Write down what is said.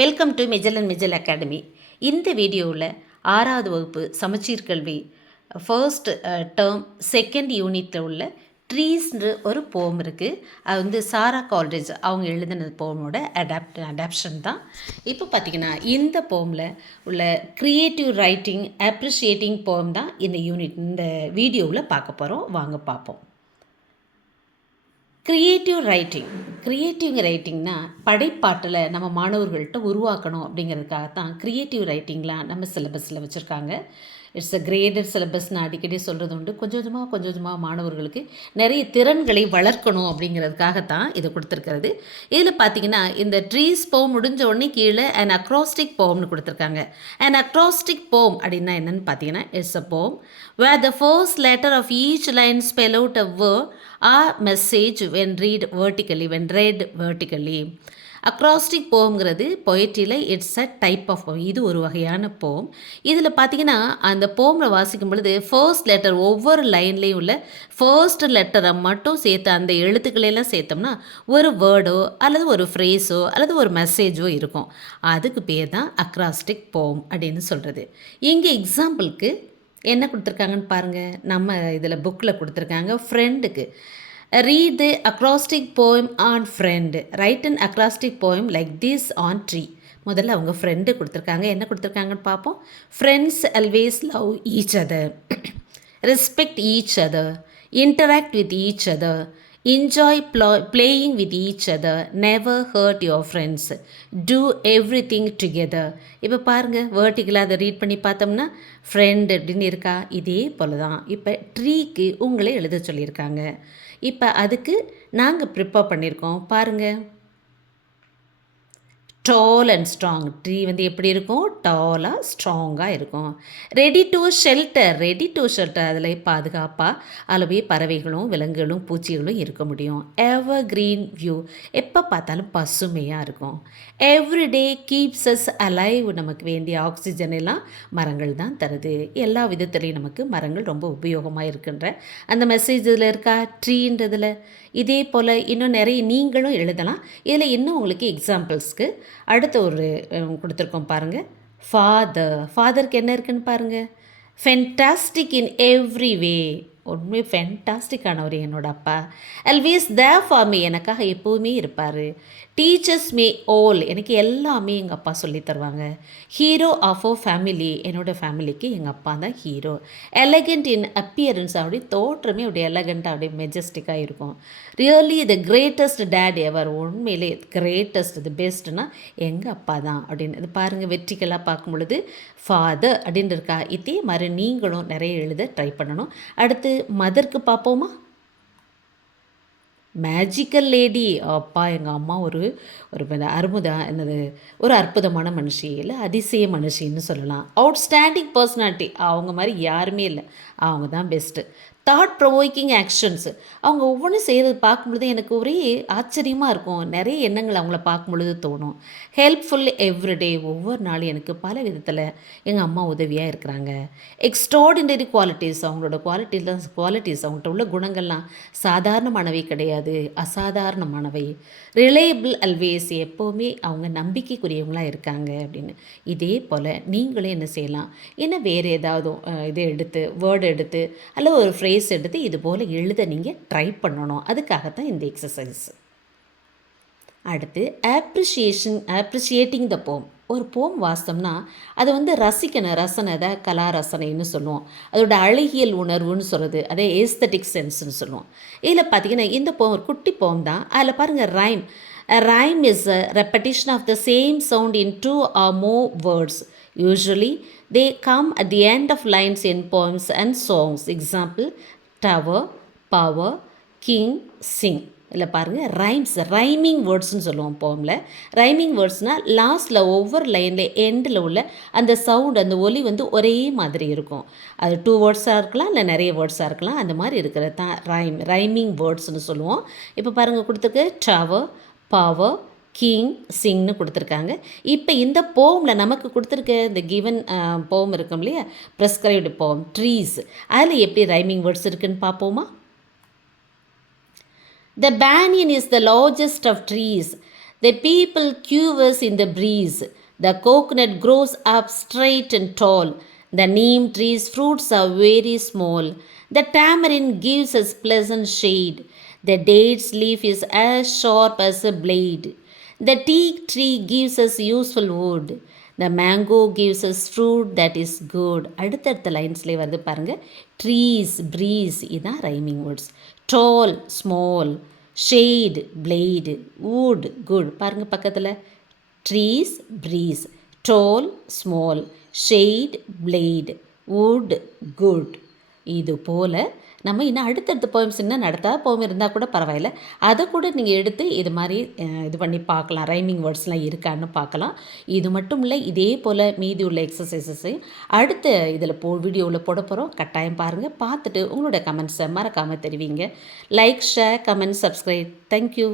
Welcome to Mijal and Mijal academy இந்த வீடியோவில் ஆறாவது வகுப்பு சமச்சீர் கல்வி ஃபர்ஸ்ட் டேர்ம் செகண்ட் யூனிட்டில் உள்ள ட்ரீஸ்ன்ற ஒரு போம் இருக்குது அது வந்து சாரா கால்ரேஜ் அவங்க எழுதின போமோட அடாப்ட் அடாப்ஷன் தான். இப்போ பார்த்தீங்கன்னா இந்த போமில் உள்ள க்ரியேட்டிவ் ரைட்டிங் அப்ரிஷியேட்டிங் போம் தான் இந்த யூனிட் இந்த வீடியோவில் பார்க்க போகிறோம் வாங்க பார்ப்போம் க்ரியேட்டிவ் ரைட்டிங் க்ரியேட்டிவ் ரைட்டிங்னா படைப்பாட்டில் நம்ம மாணவர்கள்ட்ட உருவாக்கணும் அப்படிங்கிறதுக்காக தான் க்ரியேட்டிவ் ரைட்டிங்லாம் நம்ம சிலபஸில் வச்சுருக்காங்க. இட்ஸ் அ கிரேடட் சிலபஸ் நான் அடிக்கடி சொல்கிறது உண்டு. கொஞ்சம் கொஞ்சமாக கொஞ்சம் கொஞ்சமாக மாணவர்களுக்கு நிறைய திறன்களை வளர்க்கணும் அப்படிங்கிறதுக்காகத்தான் இதை கொடுத்துருக்கிறது. இதில் பார்த்தீங்கன்னா இந்த ட்ரீஸ் போம் முடிஞ்ச உடனே கீழே அண்ட் அக்ராஸ்டிக் போம்னு கொடுத்துருக்காங்க. அன் அக்ராஸ்டிக் போம் அப்படின்னா என்னென்னு பார்த்தீங்கன்னா it's a poem where the first letter of each line spell out a word or message when read vertically when read vertically acrostic போம்ங்கிறது பொயட்ரியில் it's a type of poem இது ஒரு வகையான போம் இதில் பார்த்தீங்கன்னா அந்த போமில் வாசிக்கும் பொழுது ஃபர்ஸ்ட் லெட்டர் ஒவ்வொரு லைன்லேயும் உள்ள ஃபர்ஸ்ட் லெட்டரை மட்டும் சேர்த்து அந்த எழுத்துக்களையெல்லாம் சேர்த்தோம்னா ஒரு வேர்டோ அல்லது ஒரு ஃப்ரேஸோ அல்லது ஒரு மெசேஜோ இருக்கும். அதுக்கு பேர் தான் அக்ராஸ்டிக் போம் அப்படின்னு சொல்கிறது இங்கே எக்ஸாம்பிளுக்கு என்ன கொடுத்துருக்காங்கன்னு பாருங்கள் நம்ம இதில் புக்கில் கொடுத்துருக்காங்க ஃப்ரெண்டுக்கு read the acrostic poem on friend write and acrostic poem like this on tree முதல்ல அவங்க ஃப்ரெண்டு கொடுத்துருக்காங்க. என்ன கொடுத்துருக்காங்கன்னு பார்ப்போம். Friends always love each other respect each other interact with each other enjoy blow playing with each other never hurt your friends do everything together இப்போ பாருங்கள் வேர்ட்டிக்கலாக அதை read பண்ணி பார்த்தோம்னா ஃப்ரெண்ட் அப்படின்னு இருக்கா? இதே போல தான் இப்போ ட்ரீக்கு உங்களே எழுத சொல்லியிருக்காங்க. இப்போ அதுக்கு நாங்கள் ப்ரிப்பேர் பண்ணியிருக்கோம். பாருங்கள் டால் அண்ட் ஸ்ட்ராங் ட்ரீ வந்து எப்படி இருக்கும்? டாலாக ஸ்ட்ராங்காக இருக்கும். Ready to shelter ready to shelter அதில் பாதுகாப்பாக அளவே பறவைகளும் விலங்குகளும் பூச்சிகளும் இருக்க முடியும். எவர் க்ரீன் வியூ எப்போ பார்த்தாலும் பசுமையாக இருக்கும். எவ்ரிடே கீப்ஸ் அஸ் அலைவ் நமக்கு வேண்டிய ஆக்சிஜன் எல்லாம் மரங்கள் தான் தருது. எல்லா விதத்துலேயும் நமக்கு மரங்கள் ரொம்ப உபயோகமாக இருக்கின்ற அந்த மெசேஜ் இதில் இருக்கா? ட்ரீன்றதில் இதே போல் இன்னும் நிறைய நீங்களும் எழுதலாம். இதில் இன்னும் உங்களுக்கு எக்ஸாம்பிள்ஸ்க்கு அடுத்த ஒரு கொடுத்துருக்கோம் பாருங்கள் ஃபாதர் ஃபாதருக்கு என்ன இருக்குன்னு பாருங்கள் ஃபென்டாஸ்டிக் இன் எவ்ரி வே உண்மை ஃபென்டாஸ்டிக்கானவர் என்னோட அப்பா. அல்வேஸ் தே ஃபார் மீ எனக்காக எப்போவுமே இருப்பார். டீச்சர்ஸ் மே ஓல் எனக்கு எல்லாமே எங்கள் அப்பா சொல்லி தருவாங்க. ஹீரோ ஆஃப் ஓ ஃபேமிலி என்னோடய ஃபேமிலிக்கு எங்கள் அப்பா தான் ஹீரோ எலகண்ட் இன் அப்பியரன்ஸ் அப்படி தோற்றமே அப்படியே எலகண்ட்டாக அப்படியே மெஜஸ்டிக்காக இருக்கும். Really the greatest that ever உண்மையிலே கிரேட்டஸ்ட் தி பெஸ்ட்னா எங்கள் அப்பா தான். அப்படின்னு இது பாருங்கள் வெற்றிகளாக பார்க்கும் பொழுது ஃபாதர் அப்படின்னு இருக்கா. இதே மாதிரி நீங்களும் நிறைய எழுத ட்ரை பண்ணணும். அடுத்து மதருக்கு பார்ப்போமா? மேஜிக்கல் லேடி அப்பா எங்கள் அம்மா ஒரு ஒரு அற்புத என்னது ஒரு அற்புதமான மனுஷி இல்லை அதிசய மனுஷின்னு சொல்லலாம். அவுட்ஸ்டாண்டிங் பர்சனாலிட்டி அவங்க மாதிரி யாருமே இல்லை. அவங்க தான் பெஸ்ட்டு தாட் ப்ரொவோக்கிங் ஆக்ஷன்ஸ் அவங்க ஒவ்வொன்றும் செய்கிறது பார்க்கும் பொழுது எனக்கு ஒரே ஆச்சரியமாக இருக்கும். நிறைய எண்ணங்கள் அவங்கள பார்க்கும் பொழுது தோணும் ஹெல்ப்ஃபுல் எவ்ரிடே ஒவ்வொரு நாளும் எனக்கு பல விதத்தில் எங்கள் அம்மா உதவியாக இருக்கிறாங்க. எக்ஸ்ட்ராடினரி குவாலிட்டிஸ் அவங்களோட குவாலிட்டிலாம் குவாலிட்டிஸ் அவங்கள்ட்ட உள்ள குணங்கள்லாம் சாதாரணமானவை கிடையாது. அசாதாரணமானவை. ரிலையபிள் அல்வேஸ் எப்போவுமே அவங்க நம்பிக்கைக்குரியவங்களாக இருக்காங்க அப்படின்னு. இதே போல் நீங்களும் என்ன செய்யலாம்? என்ன வேறு ஏதாவது இதை எடுத்து வேர்டு எடுத்து அல்லது ஒரு ஃப்ரேஸ் எடுத்து இது போல் எழுத நீங்கள் ட்ரை பண்ணணும். அதுக்காகத்தான் இந்த எக்ஸசைஸ் அடுத்து ஆப்ரிஷியேஷன் ஆப்ரிஷியேட்டிங் த போம் ஒரு போம் வாசம்னா அதை வந்து ரசிக்கணும். ரசனை அதை கலா ரசனைன்னு சொல்லுவோம். அதோட அழகியல் உணர்வுன்னு சொல்கிறது அதே ஏஸ்தட்டிக் சென்ஸ்னு சொல்லுவோம். இதில் பார்த்தீங்கன்னா இந்த போம் ஒரு குட்டி போம் தான். அதில் பாருங்கள் rhyme rhyme is a repetition of the same sound in two or more words usually they come at the end of lines in poems and songs example tower power king sing இல்லை பாருங்கள் rhymes rhyming வேர்ட்ஸ்னு சொல்லுவோம் போமில். Rhyming வேர்ட்ஸ்னால் லாஸ்ட்டில் ஒவ்வொரு லைனில் எண்டில் உள்ள அந்த sound அந்த ஒலி வந்து ஒரே மாதிரி இருக்கும். அது டூ வேர்ட்ஸாக இருக்கலாம் இல்லை நிறைய வேர்ட்ஸாக இருக்கலாம் அந்த மாதிரி இருக்கிறது தான் ரைம் ரைமிங் வேர்ட்ஸ்னு சொல்லுவோம். இப்போ பாருங்கள் கொடுத்துருக்கு டவர் பவர் கிங் சிங்னு கொடுத்துருக்காங்க. இப்போ இந்த போமில் நமக்கு கொடுத்துருக்க இந்த கிவன் போம் இருக்கும் இல்லையா? ப்ரெஸ்கிரைப்டு போம் ட்ரீஸ் அதில் எப்படி ரைமிங் வேர்ட்ஸ் இருக்குன்னு பார்ப்போமா? The banyan is the largest of trees. The people quivers in the breeze. The coconut grows up straight and tall. The neem tree's fruits are very small. The tamarind gives us pleasant shade. The date's leaf is as sharp as a blade. The teak tree gives us useful wood. The mango gives us fruit that is good. அடுத்தடுத்த லைன்ஸ்லேயே வந்து பாருங்க trees breeze இதுதான் rhyming words tall small shade blade wood good பாருங்கள் பக்கத்தில். Trees breeze tall small shade blade wood good இது போல் நம்ம இன்னும் அடுத்தடுத்த போயம்ஸ் இன்னும் நடத்தாத போயம் இருந்தால் கூட பரவாயில்ல. அதை கூட நீங்கள் எடுத்து இது மாதிரி இது பண்ணி பார்க்கலாம். ரைமிங் வேர்ட்ஸ்லாம் இருக்கான்னு பார்க்கலாம். இது மட்டும் இல்லை இதே போல் மீதி உள்ள எக்ஸசைசஸையும் அடுத்த இதில் போ வீடியோவில் போட போகிறோம் கட்டாயம் பாருங்கள் பார்த்துட்டு உங்களோட கமெண்ட்ஸை மறக்காமல் தெரிவிங்க. Like share comment subscribe thank you